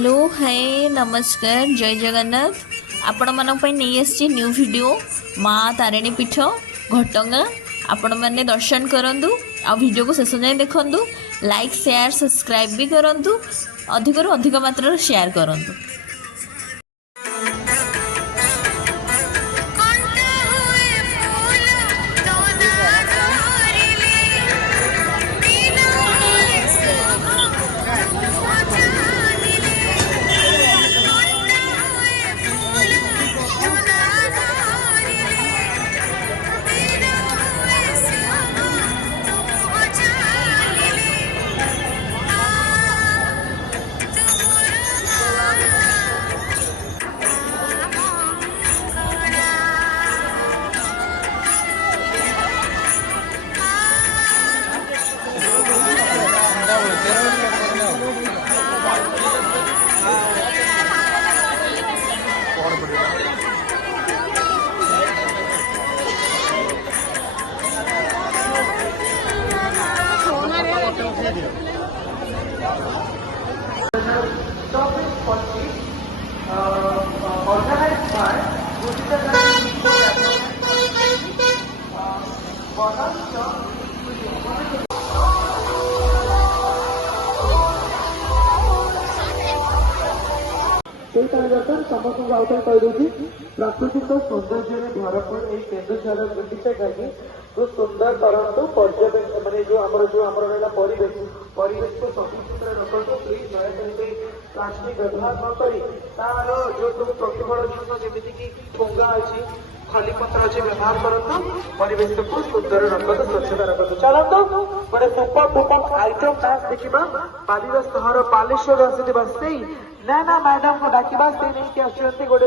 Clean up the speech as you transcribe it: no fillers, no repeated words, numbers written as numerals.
Hello hi नमस्कार जय जगन्नाथ आपण मानक नहीं आसी न्यू वीडियो माँ तारिणी पीठ घटगाँ आपण मैंने दर्शन करूँ आ वीडियो को शेष जाए देखूँ लाइक शेयर सब्सक्राइब भी करूँ अधिक अधिक मात्रा शेयर करूँ। Organized by समस्त आउट कही प्राकृतिक सौंदर्य भरपूर ये केन्दुझर गुंडीचा घाटी तो सुंदर करतु पर्यवेक्षण माने जो आमर परिवेश को सफासुतरा रखु प्लीज दया प्लास्टिक व्यवहार न करी तार जो सब प्रतिफल जिन जमीक ठोंगा अच्छी खली पत्र अच्छे व्यवहार करतु परिवेश को सुंदर रखु स्वच्छता रखु। चलतु गोटे सुपर डुपर आइटम डांस देखा बालिरा सहर बालेश्वर आसी नैना मैडम को डाकवा से नहीं कि गोटे